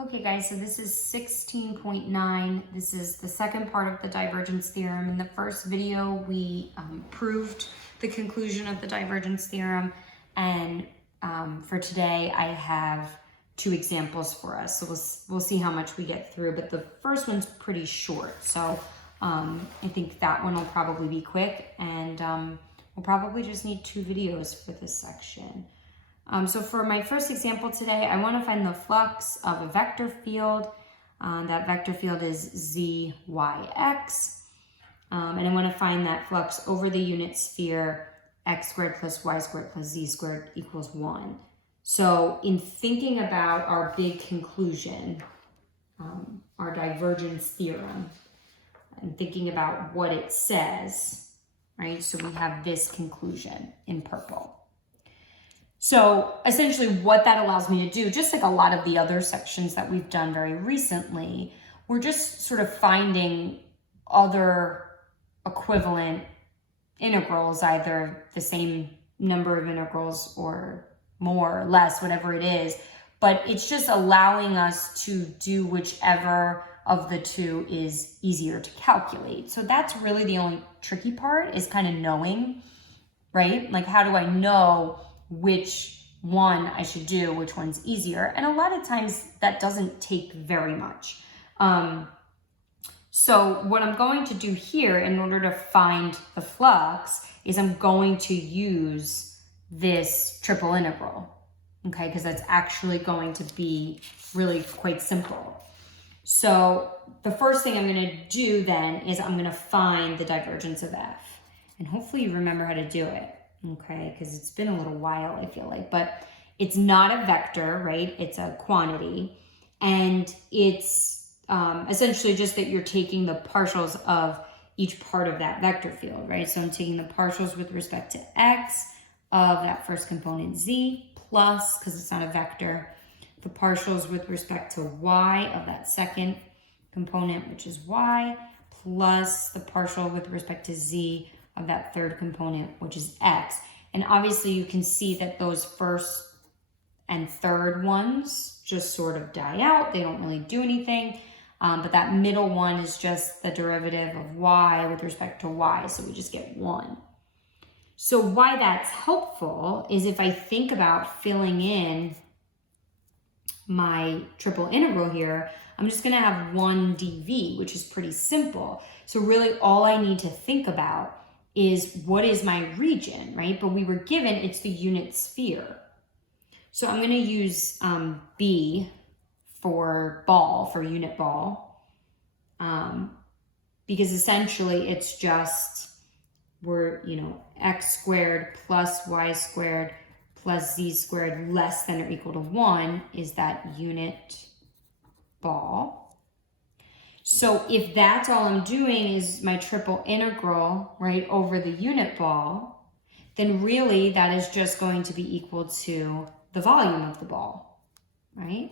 Okay guys, so this is 16.9. This is the second part of the divergence theorem. In the first video, we proved the conclusion of the divergence theorem. And for today, I have two examples for us. So we'll see how much we get through, but the first one's pretty short. So I think that one will probably be quick, and we'll probably just need 2 videos for this section. So for my first example today, I want to find the flux of a vector field. That vector field is z, y, x. And I want to find that flux over the unit sphere, x squared plus y squared plus z squared equals 1. So in thinking about our big conclusion, our divergence theorem, and thinking about what it says, right? So we have this conclusion in purple. So essentially what that allows me to do, just like a lot of the other sections that we've done very recently, we're just sort of finding other equivalent integrals, either the same number of integrals or more or less, whatever it is. But it's just allowing us to do whichever of the two is easier to calculate. So that's really the only tricky part, is kind of knowing, right? Like, how do I know which one I should do, which one's easier? And a lot of times that doesn't take very much. So what I'm going to do here in order to find the flux is I'm going to use this triple integral, okay? Because that's actually going to be really quite simple. So the first thing I'm going to do then is I'm going to find the divergence of f. And hopefully you remember how to do it. Okay, because it's been a little while, I feel like, but it's not a vector, right? It's a quantity, and it's essentially just that you're taking the partials of each part of that vector field, right? So I'm taking the partials with respect to x of that first component z, plus, because it's not a vector, the partials with respect to y of that second component, which is y, plus the partial with respect to z of that third component, which is x. And obviously you can see that those first and third ones just sort of die out. They don't really do anything. But that middle one is just the derivative of y with respect to y. So we just get 1. So why that's helpful is if I think about filling in my triple integral here, I'm just gonna have 1 dv, which is pretty simple. So really all I need to think about is what is my region, right? But we were given it's the unit sphere. So I'm going to use B for ball, for unit ball, because essentially it's just, x squared plus y squared plus z squared less than or equal to 1 is that unit ball. So if that's all I'm doing is my triple integral, right, over the unit ball, then really that is just going to be equal to the volume of the ball, right?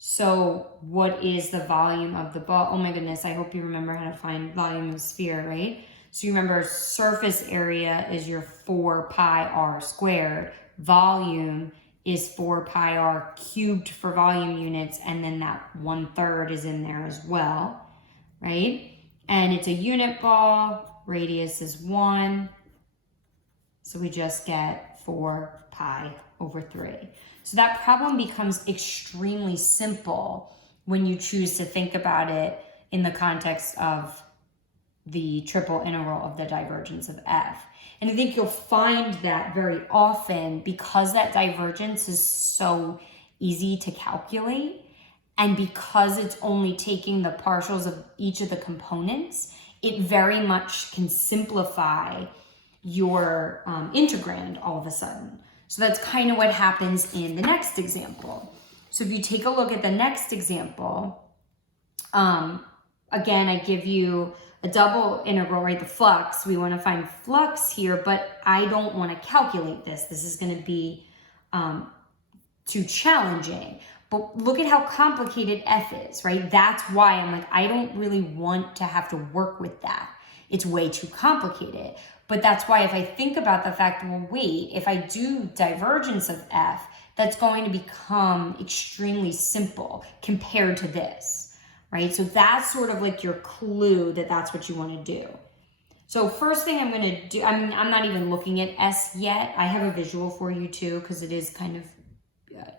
So what is the volume of the ball? Oh my goodness, I hope you remember how to find volume of sphere, right? So you remember surface area is your 4 pi r squared. Volume is 4 pi r cubed for volume units, and then that 1/3 is in there as well, right? And it's a unit ball, radius is 1, so we just get 4 pi over 3. So that problem becomes extremely simple when you choose to think about it in the context of the triple integral of the divergence of f. And I think you'll find that very often because that divergence is so easy to calculate, and because it's only taking the partials of each of the components, it very much can simplify your integrand all of a sudden. So that's kind of what happens in the next example. So if you take a look at the next example, again, I give you a double integral, right? The flux. We want to find flux here, but I don't want to calculate this. This is going to be too challenging. But look at how complicated f is, right? That's why I'm like, I don't really want to have to work with that. It's way too complicated. But that's why if I think about the fact, well, wait, if I do divergence of f, that's going to become extremely simple compared to this, right? So that's sort of like your clue that that's what you want to do. So first thing I'm going to do, I'm not even looking at S yet. I have a visual for you too, because it is kind of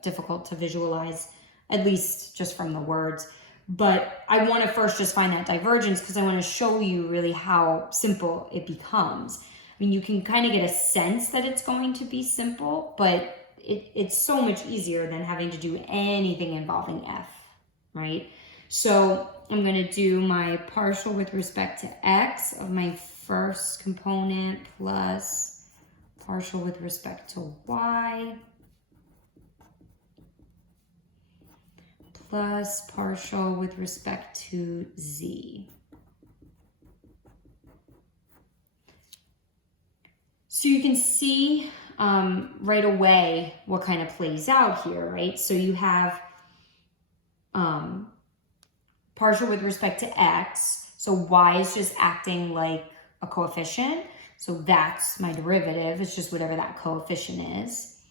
difficult to visualize, at least just from the words. But I want to first just find that divergence because I want to show you really how simple it becomes. I mean, you can kind of get a sense that it's going to be simple, but it's so much easier than having to do anything involving f, right? So I'm going to do my partial with respect to x of my first component plus partial with respect to y plus partial with respect to z. So you can see right away what kind of plays out here, right? So you have partial with respect to x. So y is just acting like a coefficient. So that's my derivative. It's just whatever that coefficient is.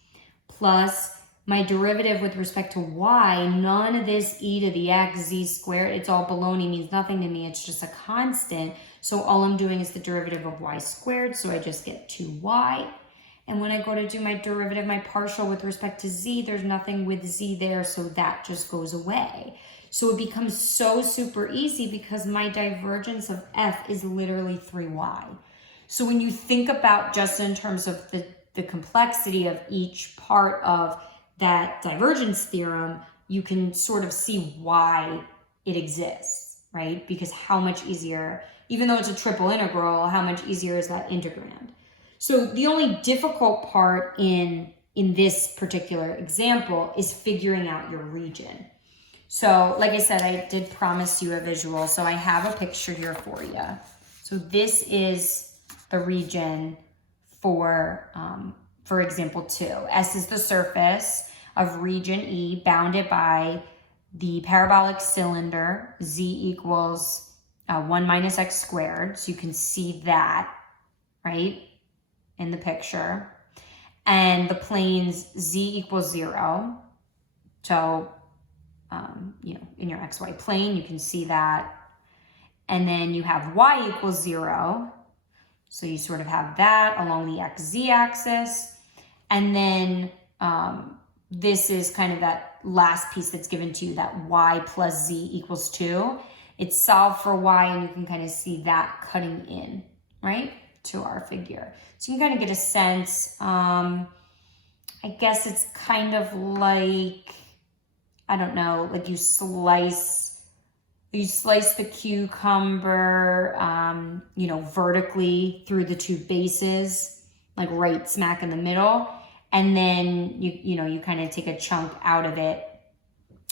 Plus my derivative with respect to y, none of this e to the x, z squared, it's all baloney, means nothing to me. It's just a constant. So all I'm doing is the derivative of y squared. So I just get 2y. And when I go to do my derivative, my partial with respect to z, there's nothing with z there. So that just goes away. So it becomes so super easy because my divergence of f is literally 3y. So when you think about just in terms of the complexity of each part of that divergence theorem, you can sort of see why it exists, right? Because how much easier, even though it's a triple integral, how much easier is that integrand? So the only difficult part in this particular example is figuring out your region. So like I said, I did promise you a visual. So I have a picture here for you. So this is the region for example 2. S is the surface of region E bounded by the parabolic cylinder. Z equals 1 minus x squared. So you can see that, right, in the picture. And the planes Z equals 0. So, in your xy plane, you can see that. And then you have y equals 0. So you sort of have that along the xz axis. And then this is kind of that last piece that's given to you, that y plus z equals 2. It's solved for y, and you can kind of see that cutting in, right, to our figure. So you can kind of get a sense. I guess it's kind of like, I don't know, like you slice the cucumber, vertically through the two bases, like right smack in the middle. And then you kind of take a chunk out of it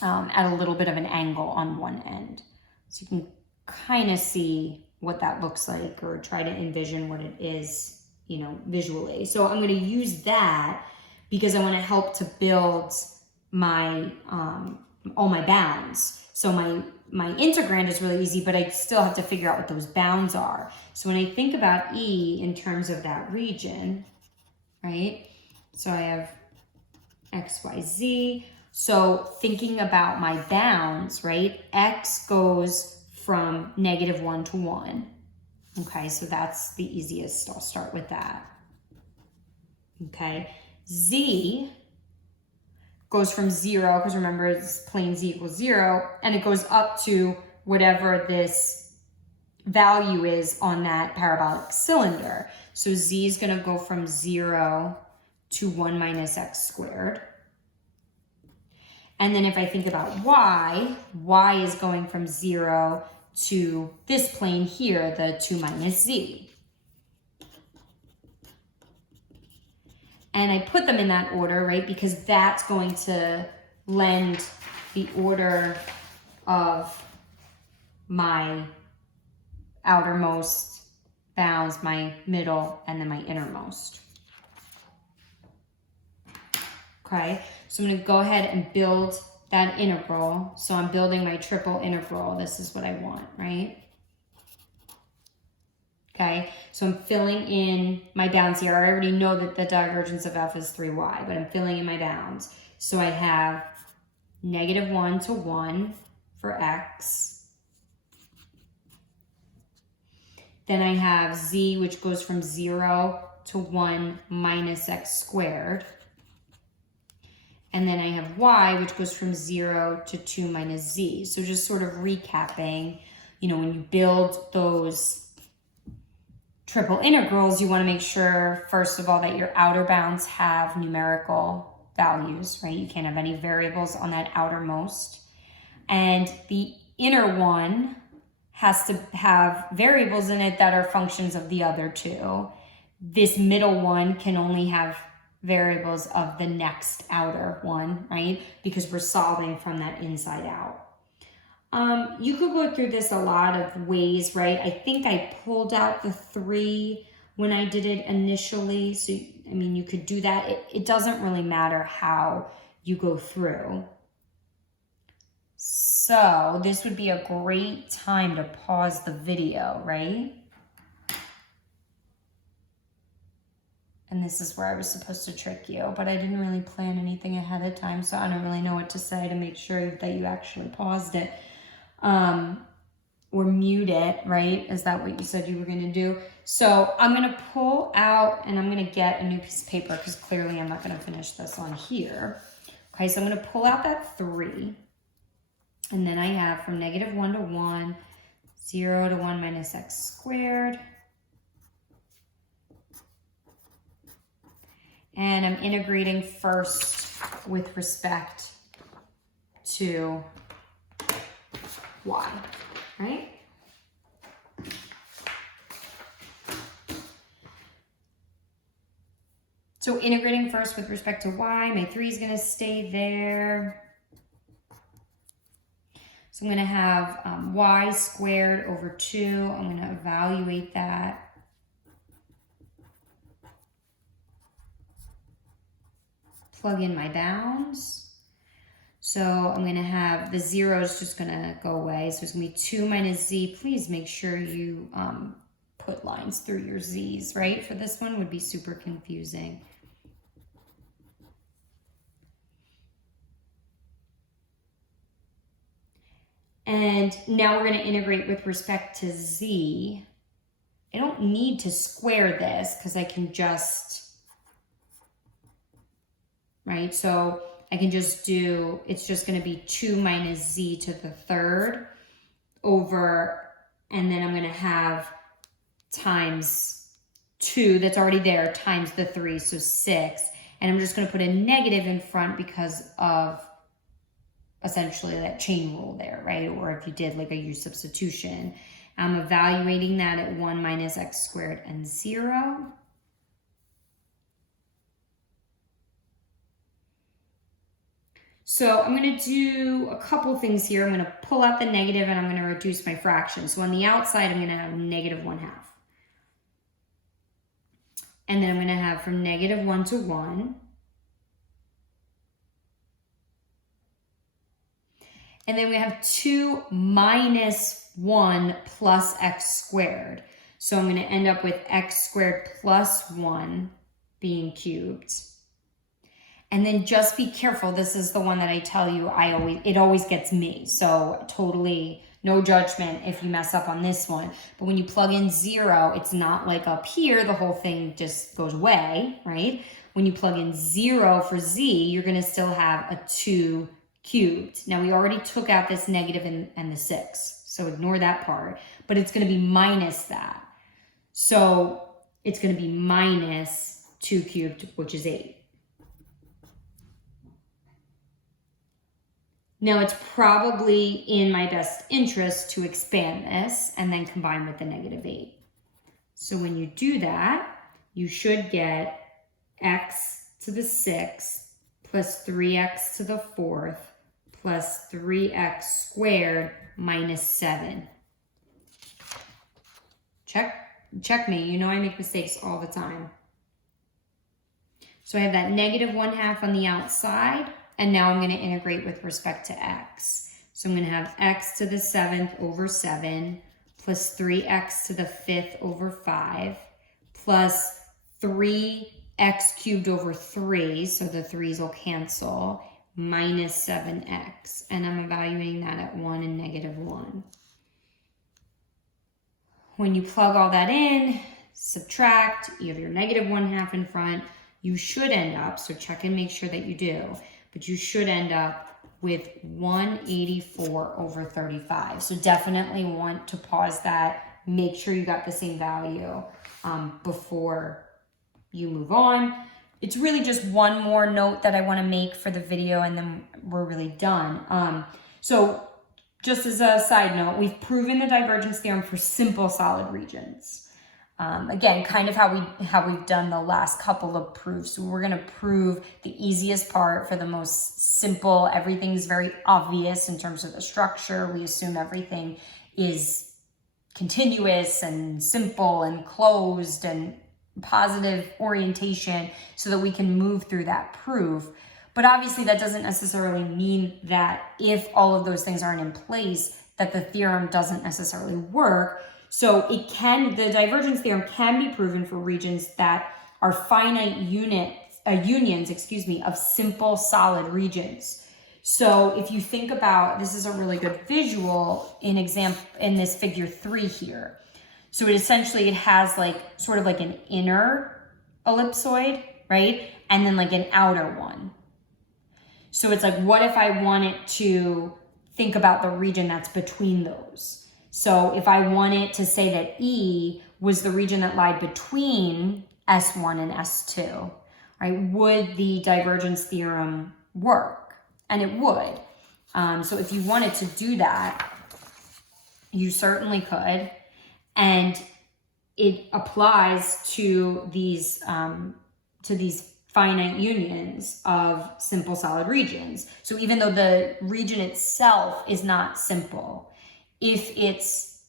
at a little bit of an angle on one end. So you can kind of see what that looks like, or try to envision what it is, visually. So I'm going to use that because I want to help to build my all my bounds. So my integrand is really easy, but I still have to figure out what those bounds are. So when I think about E in terms of that region, right? So I have X, Y, Z. So thinking about my bounds, right? X goes from -1 to 1. Okay, so that's the easiest. I'll start with that. Okay, Z goes from 0, because remember it's plane Z equals 0, and it goes up to whatever this value is on that parabolic cylinder. So Z is going to go from 0 to 1 minus x squared. And then if I think about y is going from 0 to this plane here, the 2 minus z. And I put them in that order, right? Because that's going to lend the order of my outermost bounds, my middle, and then my innermost. Okay, so I'm going to go ahead and build that integral. So I'm building my triple integral. This is what I want, right? Okay, So I'm filling in my bounds here. I already know that the divergence of f is 3y, but I'm filling in my bounds. So I have -1 to 1 for x. Then I have z, which goes from 0 to 1 minus x squared. And then I have y, which goes from 0 to 2 minus z. So just sort of recapping, you know, when you build those triple integrals, you want to make sure, first of all, that your outer bounds have numerical values, right? You can't have any variables on that outermost. And the inner one has to have variables in it that are functions of the other two. This middle one can only have variables of the next outer one, right? Because we're solving from that inside out. You could go through this a lot of ways, right? I think I pulled out the 3 when I did it initially. So, I mean, you could do that. It doesn't really matter how you go through. So this would be a great time to pause the video, right? And this is where I was supposed to trick you, but I didn't really plan anything ahead of time, so I don't really know what to say to make sure that you actually paused it. Or mute it, right? Is that what you said you were going to do? So I'm going to pull out and I'm going to get a new piece of paper because clearly I'm not going to finish this on here. Okay, so I'm going to pull out that 3. And then I have from -1 to 1, 0 to 1 minus x squared. And I'm integrating first with respect to y, right? So integrating first with respect to y, my 3 is going to stay there. So I'm going to have y squared over 2. I'm going to evaluate that. Plug in my bounds. So I'm going to have the 0 is just going to go away. So it's going to be 2 minus z. Please make sure you put lines through your z's, right? For this one would be super confusing. And now we're going to integrate with respect to z. I don't need to square this because I can just, right? So I can just do, it's just going to be 2 minus z to the 3rd over, and then I'm going to have times 2 that's already there times the 3, so 6. And I'm just going to put a negative in front because of essentially that chain rule there, right? Or if you did like a U substitution. I'm evaluating that at 1 minus x squared and 0. So I'm going to do a couple things here. I'm going to pull out the negative and I'm going to reduce my fraction. So on the outside, I'm going to have -1/2. And then I'm going to have from -1 to 1. And then we have 2 minus 1 plus x squared. So I'm going to end up with x squared plus 1 being cubed. And then just be careful. This is the one that I tell you it always gets me. So totally no judgment if you mess up on this one. But when you plug in 0, it's not like up here, the whole thing just goes away, right? When you plug in 0 for z, you're going to still have a 2 cubed. Now we already took out this negative and the 6, so ignore that part, but it's going to be minus that. So it's going to be minus 2 cubed, which is 8. Now it's probably in my best interest to expand this and then combine with the -8. So when you do that, you should get x to the 6th plus 3x to the 4th plus 3x squared minus 7. Check me. You know I make mistakes all the time. So I have that -1/2 on the outside, and now I'm going to integrate with respect to x. So I'm going to have x to the 7th over 7 plus 3x to the 5th over 5 plus 3x cubed over 3, so the 3's will cancel, minus 7x. And I'm evaluating that at 1 and negative 1. When you plug all that in, subtract, you have your negative 1/2 in front, you should end up, so check and make sure that you do, but you should end up with 184 over 35. So definitely want to pause that, make sure you got the same value before you move on. It's really just one more note that I want to make for the video, and then we're really done. So just as a side note, we've proven the divergence theorem for simple solid regions. Again, kind of how we've done the last couple of proofs. So we're going to prove the easiest part for the most simple. Everything's very obvious in terms of the structure. We assume everything is continuous and simple and closed and positive orientation so that we can move through that proof. But obviously that doesn't necessarily mean that if all of those things aren't in place, that the theorem doesn't necessarily work. So the divergence theorem can be proven for regions that are finite unions, of simple solid regions. So if you think about, this is a really good visual in this figure 3 here. So it has like sort of like an inner ellipsoid, right? And then like an outer one. So it's like, what if I wanted to think about the region that's between those? So if I wanted to say that E was the region that lied between S1 and S2, right? Would the divergence theorem work? And it would. So if you wanted to do that, you certainly could. And it applies to these finite unions of simple solid regions. So even though the region itself is not simple, if it's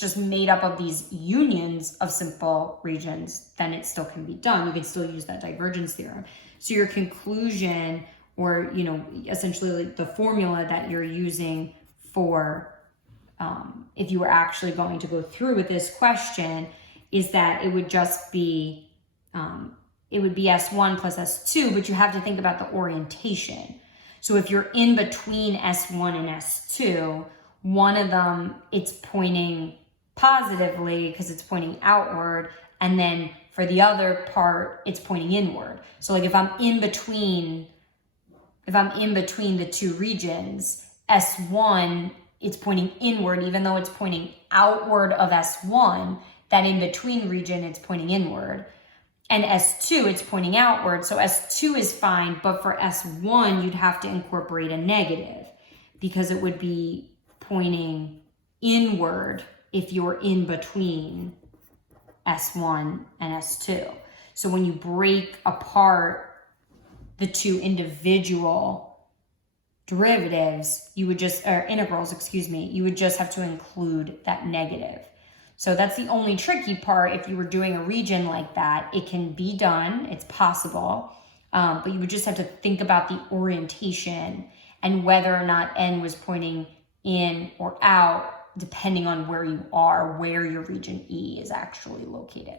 just made up of these unions of simple regions, then it still can be done. You can still use that divergence theorem. So your conclusion, or, essentially the formula that you're using for, if you were actually going to go through with this question, is that it would just be, S1 plus S2, but you have to think about the orientation. So if you're in between S1 and S2, one of them, it's pointing positively because it's pointing outward. And then for the other part, it's pointing inward. So like if I'm in between the two regions, S1, it's pointing inward, even though it's pointing outward of S1, that in between region, it's pointing inward. And S2, it's pointing outward. So S2 is fine, but for S1, you'd have to incorporate a negative because it would be pointing inward if you're in between S1 and S2. So when you break apart the two individual derivatives, integrals, you would just have to include that negative. So that's the only tricky part. If you were doing a region like that, it can be done, it's possible, but you would just have to think about the orientation and whether or not N was pointing in or out, depending on where you are, where your region E is actually located.